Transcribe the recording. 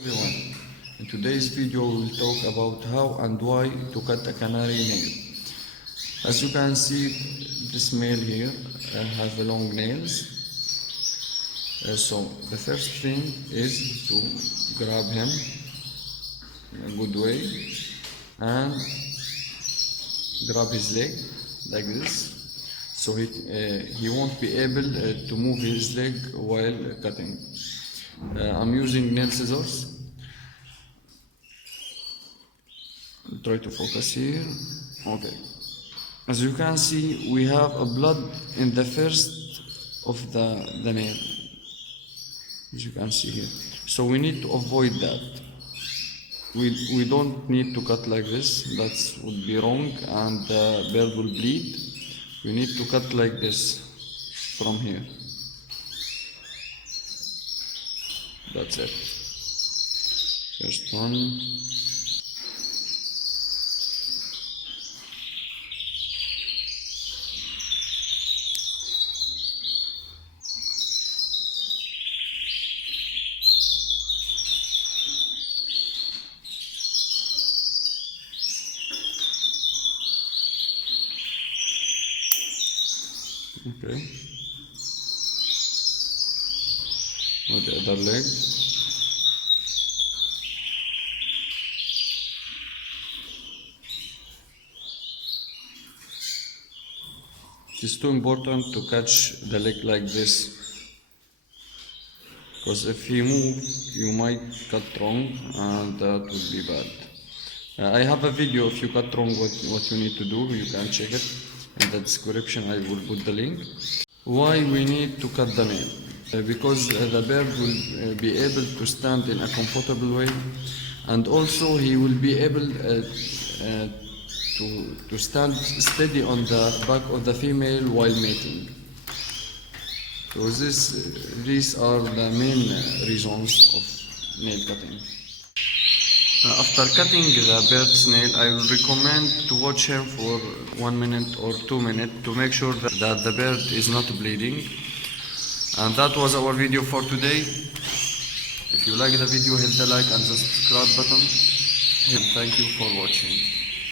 Everyone, in today's video we will talk about how and why to cut a canary nail. As you can see, this male here has long nails. So the first thing is to grab him in a good way and grab his leg like this, so he won't be able to move his leg while cutting. I'm using nail scissors. Try to focus here. Okay. As you can see, we have a blood in the first of the nail. As you can see here. So we need to avoid that. We don't need to cut like this. That would be wrong and the bird will bleed. We need to cut like this from here. That's it. First one. Okay. Now the other leg. It is too important to catch the leg like this, because if you move, you might cut wrong and that would be bad. I have a video. If you cut wrong, what you need to do, you can check it in the description. I will put the link. Why we need to cut the nail? Because the bird will be able to stand in a comfortable way, and also he will be able to stand steady on the back of the female while mating. So these are the main reasons of nail cutting. After cutting the bird's nail, I will recommend to watch him for 1 minute or 2 minutes to make sure that the bird is not bleeding. And that was our video for today. If you like the video, hit the like and the subscribe button. And thank you for watching.